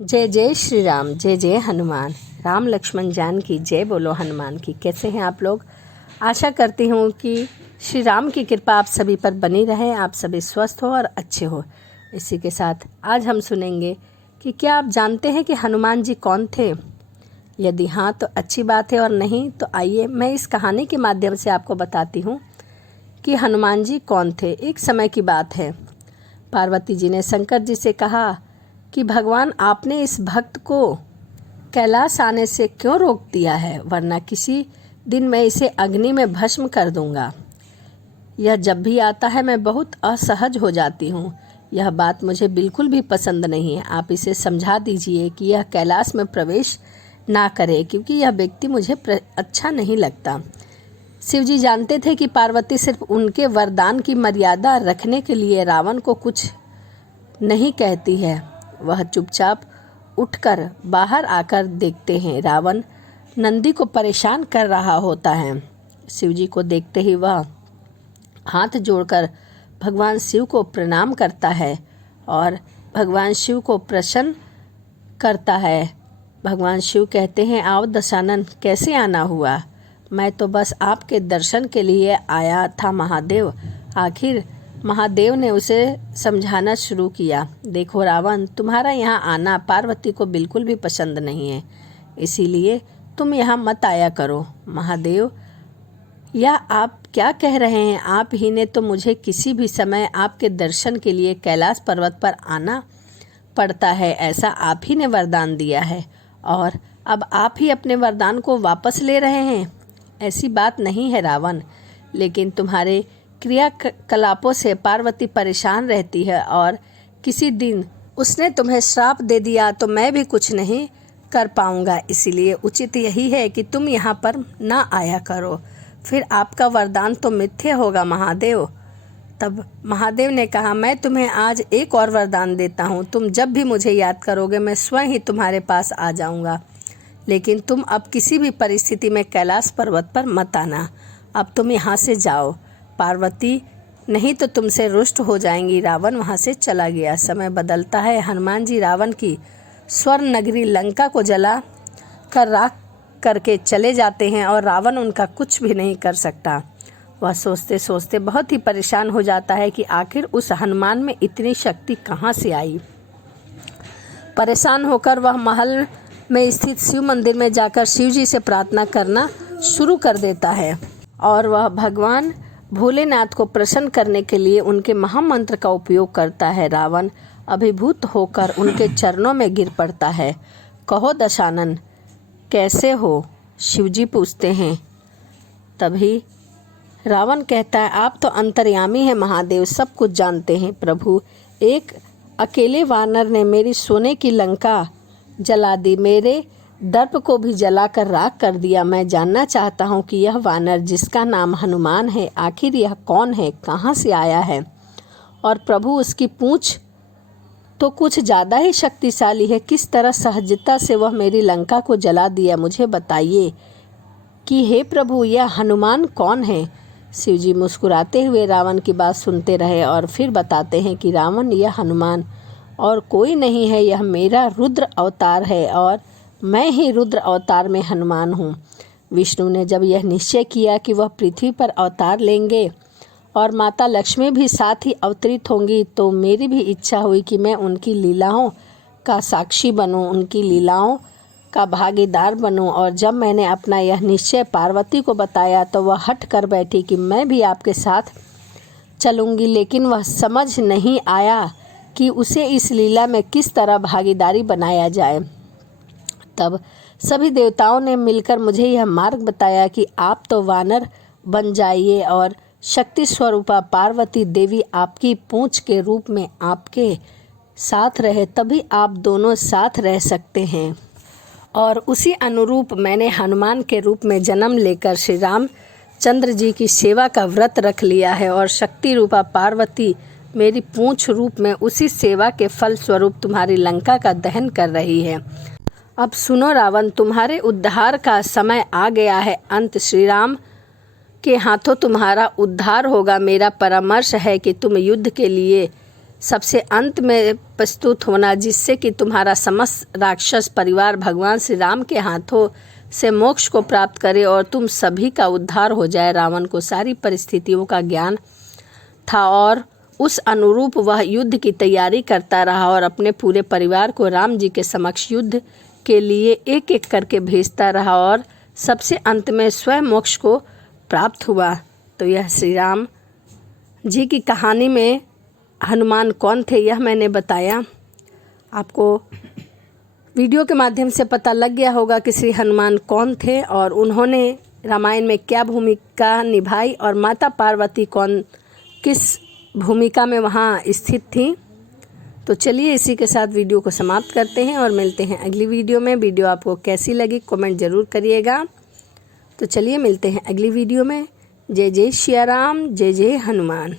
जय जय श्री राम, जय जय हनुमान। राम लक्ष्मण जानकी जय बोलो हनुमान की। कैसे हैं आप लोग? आशा करती हूँ कि श्री राम की कृपा आप सभी पर बनी रहे, आप सभी स्वस्थ हो और अच्छे हो। इसी के साथ आज हम सुनेंगे कि क्या आप जानते हैं कि हनुमान जी कौन थे? यदि हाँ तो अच्छी बात है, और नहीं तो आइए मैं इस कहानी के माध्यम से आपको बताती हूँ कि हनुमान जी कौन थे। एक समय की बात है, पार्वती जी ने शंकर जी से कहा कि भगवान, आपने इस भक्त को कैलाश आने से क्यों रोक दिया है, वरना किसी दिन मैं इसे अग्नि में भस्म कर दूंगा। यह जब भी आता है मैं बहुत असहज हो जाती हूँ। यह बात मुझे बिल्कुल भी पसंद नहीं है। आप इसे समझा दीजिए कि यह कैलाश में प्रवेश ना करे, क्योंकि यह व्यक्ति मुझे अच्छा नहीं लगता। शिव जी जानते थे कि पार्वती सिर्फ उनके वरदान की मर्यादा रखने के लिए रावण को कुछ नहीं कहती है। वह चुपचाप उठकर बाहर आकर देखते हैं रावण नंदी को परेशान कर रहा होता है। शिव जी को देखते ही वह हाथ जोड़कर भगवान शिव को प्रणाम करता है और भगवान शिव को प्रसन्न करता है। भगवान शिव कहते हैं, आओ दशानन, कैसे आना हुआ? मैं तो बस आपके दर्शन के लिए आया था महादेव। आखिर महादेव ने उसे समझाना शुरू किया, देखो रावण, तुम्हारा यहाँ आना पार्वती को बिल्कुल भी पसंद नहीं है, इसीलिए तुम यहाँ मत आया करो। महादेव, या आप क्या कह रहे हैं? आप ही ने तो मुझे किसी भी समय आपके दर्शन के लिए कैलाश पर्वत पर आना पड़ता है, ऐसा आप ही ने वरदान दिया है, और अब आप ही अपने वरदान को वापस ले रहे हैं। ऐसी बात नहीं है रावण, लेकिन तुम्हारे क्रियाकलापों से पार्वती परेशान रहती है, और किसी दिन उसने तुम्हें श्राप दे दिया तो मैं भी कुछ नहीं कर पाऊंगा। इसीलिए उचित यही है कि तुम यहाँ पर ना आया करो, फिर आपका वरदान तो मिथ्या होगा महादेव। तब महादेव ने कहा, मैं तुम्हें आज एक और वरदान देता हूँ। तुम जब भी मुझे याद करोगे मैं स्वयं ही तुम्हारे पास आ जाऊँगा, लेकिन तुम अब किसी भी परिस्थिति में कैलाश पर्वत पर मत आना। अब तुम यहाँ से जाओ, पार्वती नहीं तो तुमसे रुष्ट हो जाएंगी। रावण वहाँ से चला गया। समय बदलता है। हनुमान जी रावण की स्वर्ण नगरी लंका को जला कर राख करके चले जाते हैं, और रावण उनका कुछ भी नहीं कर सकता। वह सोचते सोचते बहुत ही परेशान हो जाता है कि आखिर उस हनुमान में इतनी शक्ति कहाँ से आई। परेशान होकर वह महल में स्थित शिव मंदिर में जाकर शिव जी से प्रार्थना करना शुरू कर देता है, और वह भगवान भोलेनाथ को प्रसन्न करने के लिए उनके महामंत्र का उपयोग करता है। रावण अभिभूत होकर उनके चरणों में गिर पड़ता है। कहो दशानन, कैसे हो? शिवजी पूछते हैं। तभी रावण कहता है, आप तो अंतर्यामी हैं महादेव, सब कुछ जानते हैं। प्रभु, एक अकेले वानर ने मेरी सोने की लंका जला दी, मेरे दर्प को भी जलाकर राख कर दिया। मैं जानना चाहता हूँ कि यह वानर जिसका नाम हनुमान है, आखिर यह कौन है, कहाँ से आया है? और प्रभु, उसकी पूंछ तो कुछ ज़्यादा ही शक्तिशाली है। किस तरह सहजता से वह मेरी लंका को जला दिया? मुझे बताइए कि हे प्रभु, यह हनुमान कौन है? शिवजी मुस्कुराते हुए रावण की बात सुनते रहे और फिर बताते हैं कि रावण, यह हनुमान और कोई नहीं है, यह मेरा रुद्र अवतार है, और मैं ही रुद्र अवतार में हनुमान हूँ। विष्णु ने जब यह निश्चय किया कि वह पृथ्वी पर अवतार लेंगे और माता लक्ष्मी भी साथ ही अवतरित होंगी, तो मेरी भी इच्छा हुई कि मैं उनकी लीलाओं का साक्षी बनूं, उनकी लीलाओं का भागीदार बनूं। और जब मैंने अपना यह निश्चय पार्वती को बताया तो वह हट कर बैठी कि मैं भी आपके साथ चलूँगी, लेकिन वह समझ नहीं आया कि उसे इस लीला में किस तरह भागीदारी बनाया जाए। तब सभी देवताओं ने मिलकर मुझे यह मार्ग बताया कि आप तो वानर बन जाइए और शक्ति स्वरूपा पार्वती देवी आपकी पूंछ के रूप में आपके साथ रहे, तभी आप दोनों साथ रह सकते हैं। और उसी अनुरूप मैंने हनुमान के रूप में जन्म लेकर श्री रामचंद्र जी की सेवा का व्रत रख लिया है, और शक्ति रूपा पार्वती मेरी पूंछ रूप में उसी सेवा के फल स्वरूप तुम्हारी लंका का दहन कर रही है। अब सुनो रावण, तुम्हारे उद्धार का समय आ गया है। अंत श्री राम के हाथों तुम्हारा उद्धार होगा। मेरा परामर्श है कि तुम युद्ध के लिए सबसे अंत में प्रस्तुत होना, जिससे कि तुम्हारा समस्त राक्षस परिवार भगवान श्री राम के हाथों से मोक्ष को प्राप्त करे और तुम सभी का उद्धार हो जाए। रावण को सारी परिस्थितियों का ज्ञान था और उस अनुरूप वह युद्ध की तैयारी करता रहा और अपने पूरे परिवार को राम जी के समक्ष युद्ध के लिए एक एक करके भेजता रहा और सबसे अंत में स्वयं मोक्ष को प्राप्त हुआ। तो यह श्री राम जी की कहानी में हनुमान कौन थे, यह मैंने बताया। आपको वीडियो के माध्यम से पता लग गया होगा कि श्री हनुमान कौन थे और उन्होंने रामायण में क्या भूमिका निभाई और माता पार्वती किस भूमिका में वहाँ स्थित थी। तो चलिए इसी के साथ वीडियो को समाप्त करते हैं और मिलते हैं अगली वीडियो में। वीडियो आपको कैसी लगी कमेंट ज़रूर करिएगा। तो चलिए मिलते हैं अगली वीडियो में। जय जय सिया राम, जय जय हनुमान।